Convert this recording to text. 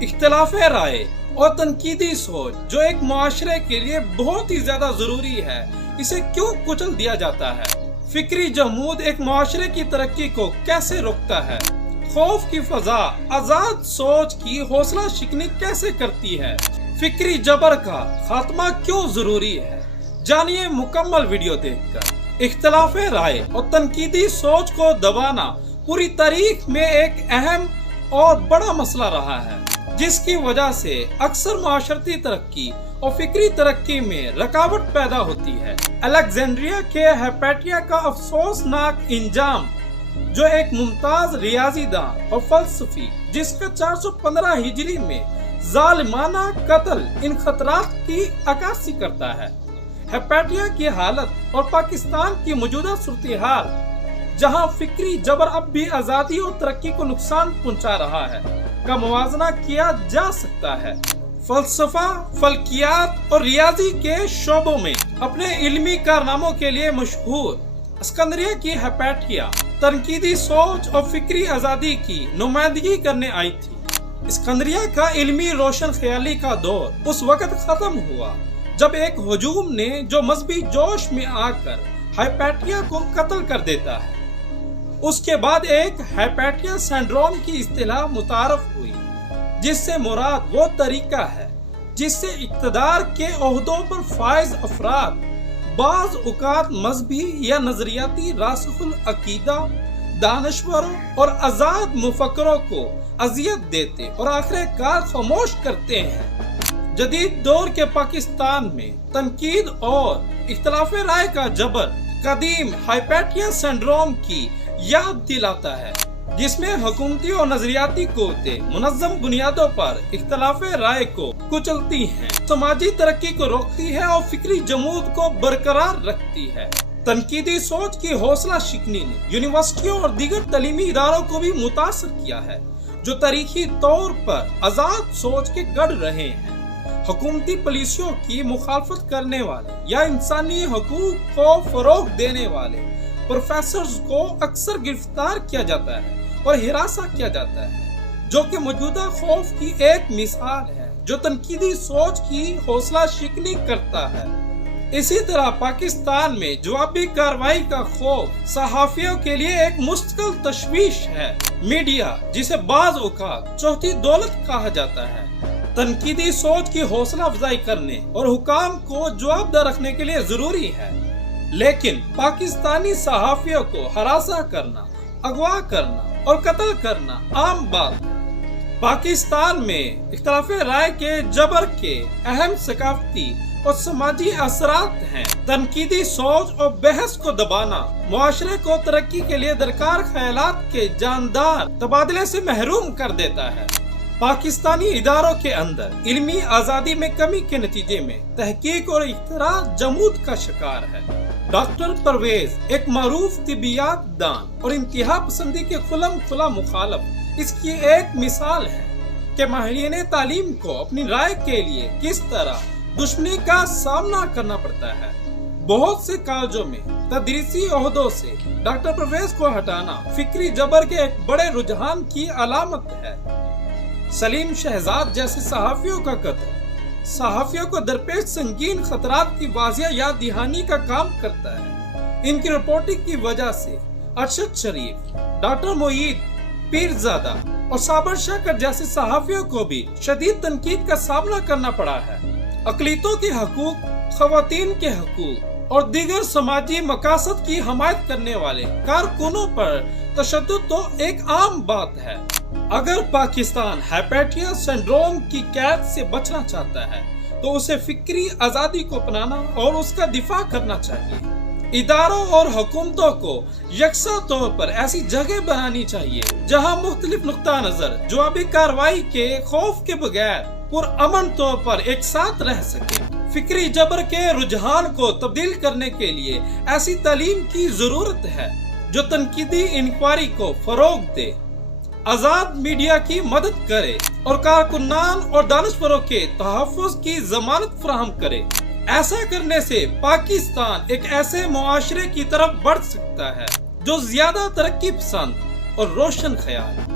اختلاف رائے اور تنقیدی سوچ جو ایک معاشرے کے لیے بہت ہی زیادہ ضروری ہے، اسے کیوں کچل دیا جاتا ہے؟ فکری جمود ایک معاشرے کی ترقی کو کیسے روکتا ہے؟ خوف کی فضا آزاد سوچ کی حوصلہ شکنی کیسے کرتی ہے؟ فکری جبر کا خاتمہ کیوں ضروری ہے؟ جانیے مکمل ویڈیو دیکھ کر۔ اختلاف رائے اور تنقیدی سوچ کو دبانا پوری تاریخ میں ایک اہم اور بڑا مسئلہ رہا ہے، جس کی وجہ سے اکثر معاشرتی ترقی اور فکری ترقی میں رکاوٹ پیدا ہوتی ہے۔ الیگزینڈریا کے ہائپیٹیا کا افسوسناک انجام، جو ایک ممتاز ریاضی دان اور فلسفی جس کا 415 ہجری میں ظالمانہ قتل ان خطرات کی عکاسی کرتا ہے۔ ہائپیٹیا کی حالت اور پاکستان کی موجودہ صورتحال، جہاں فکری جبر اب بھی آزادی اور ترقی کو نقصان پہنچا رہا ہے، کا موازنہ کیا جا سکتا ہے۔ فلسفہ، فلکیات اور ریاضی کے شعبوں میں اپنے علمی کارناموں کے لیے مشہور اسکندریہ کی ہائپیٹیا تنقیدی سوچ اور فکری آزادی کی نمائندگی کرنے آئی تھی۔ اسکندریہ کا علمی روشن خیالی کا دور اس وقت ختم ہوا جب ایک ہجوم نے جو مذہبی جوش میں آ کر ہائپیٹیا کو قتل کر دیتا ہے۔ اس کے بعد ایک ہائپیٹیا سنڈروم کی اصطلاح متعارف ہوئی، جس سے مراد وہ طریقہ ہے جس سے اقتدار کے عہدوں پر فائز افراد بعض اوقات مذہبی یا نظریاتی راسخ العقیدہ دانشوروں اور آزاد مفکروں کو اذیت دیتے اور آخر کار خاموش کرتے ہیں۔ جدید دور کے پاکستان میں تنقید اور اختلاف رائے کا جبر قدیم ہائپیٹیا سنڈروم کی یاد دلاتا ہے، جس میں حکومتی اور نظریاتی قوتیں منظم بنیادوں پر اختلاف رائے کو کچلتی ہیں، سماجی ترقی کو روکتی ہے اور فکری جمود کو برقرار رکھتی ہے۔ تنقیدی سوچ کی حوصلہ شکنی نے یونیورسٹیوں اور دیگر تعلیمی اداروں کو بھی متاثر کیا ہے، جو تاریخی طور پر آزاد سوچ کے گڑھ رہے ہیں۔ حکومتی پالیسیوں کی مخالفت کرنے والے یا انسانی حقوق کو فروغ دینے والے پروفیسرز کو اکثر گرفتار کیا جاتا ہے اور ہراساں کیا جاتا ہے، جو کہ موجودہ خوف کی ایک مثال ہے جو تنقیدی سوچ کی حوصلہ شکنی کرتا ہے۔ اسی طرح پاکستان میں جوابی کارروائی کا خوف صحافیوں کے لیے ایک مستقل تشویش ہے۔ میڈیا، جسے بعض اوقات چوتھی دولت کہا جاتا ہے، تنقیدی سوچ کی حوصلہ افزائی کرنے اور حکام کو جواب دہ رکھنے کے لیے ضروری ہے، لیکن پاکستانی صحافیوں کو ہراساں کرنا، اغوا کرنا اور قتل کرنا عام بات ہے۔ پاکستان میں اختلاف رائے کے جبر کے اہم ثقافتی اور سماجی اثرات ہیں۔ تنقیدی سوچ اور بحث کو دبانا معاشرے کو ترقی کے لیے درکار خیالات کے جاندار تبادلے سے محروم کر دیتا ہے۔ پاکستانی اداروں کے اندر علمی آزادی میں کمی کے نتیجے میں تحقیق اور اختراع جمود کا شکار ہے۔ ڈاکٹر پرویز ایک معروف طبیات دان اور انتہا پسندی کے کھلا مخالف اس کی ایک مثال ہے کہ ماہرین تعلیم کو اپنی رائے کے لیے کس طرح دشمنی کا سامنا کرنا پڑتا ہے۔ بہت سے کالجوں میں تدریسی عہدوں سے ڈاکٹر پرویز کو ہٹانا فکری جبر کے ایک بڑے رجحان کی علامت ہے۔ سلیم شہزاد جیسے صحافیوں کا قتل صحافیوں کو درپیش سنگین خطرات کی واضح یاد دہانی کا کام کرتا ہے۔ ان کی رپورٹنگ کی وجہ سے ارشد شریف، ڈاکٹر معید پیرزادہ اور صابر شاکر جیسے صحافیوں کو بھی شدید تنقید کا سامنا کرنا پڑا ہے۔ اقلیتوں کے حقوق، خواتین کے حقوق اور دیگر سماجی مقاصد کی حمایت کرنے والے کارکنوں پر تشدد تو ایک عام بات ہے۔ اگر پاکستان ہائپیٹیا سنڈروم کی قید سے بچنا چاہتا ہے تو اسے فکری آزادی کو اپنانا اور اس کا دفاع کرنا چاہیے۔ اداروں اور حکومتوں کو یکساں طور پر ایسی جگہ بنانی چاہیے جہاں مختلف نقطہ نظر جوابی کارروائی کے خوف کے بغیر پرامن طور پر ایک ساتھ رہ سکے۔ فکری جبر کے رجحان کو تبدیل کرنے کے لیے ایسی تعلیم کی ضرورت ہے جو تنقیدی انکوائری کو فروغ دے، آزاد میڈیا کی مدد کرے اور کارکنان اور دانشوروں کے تحفظ کی ضمانت فراہم کرے۔ ایسا کرنے سے پاکستان ایک ایسے معاشرے کی طرف بڑھ سکتا ہے جو زیادہ ترقی پسند اور روشن خیال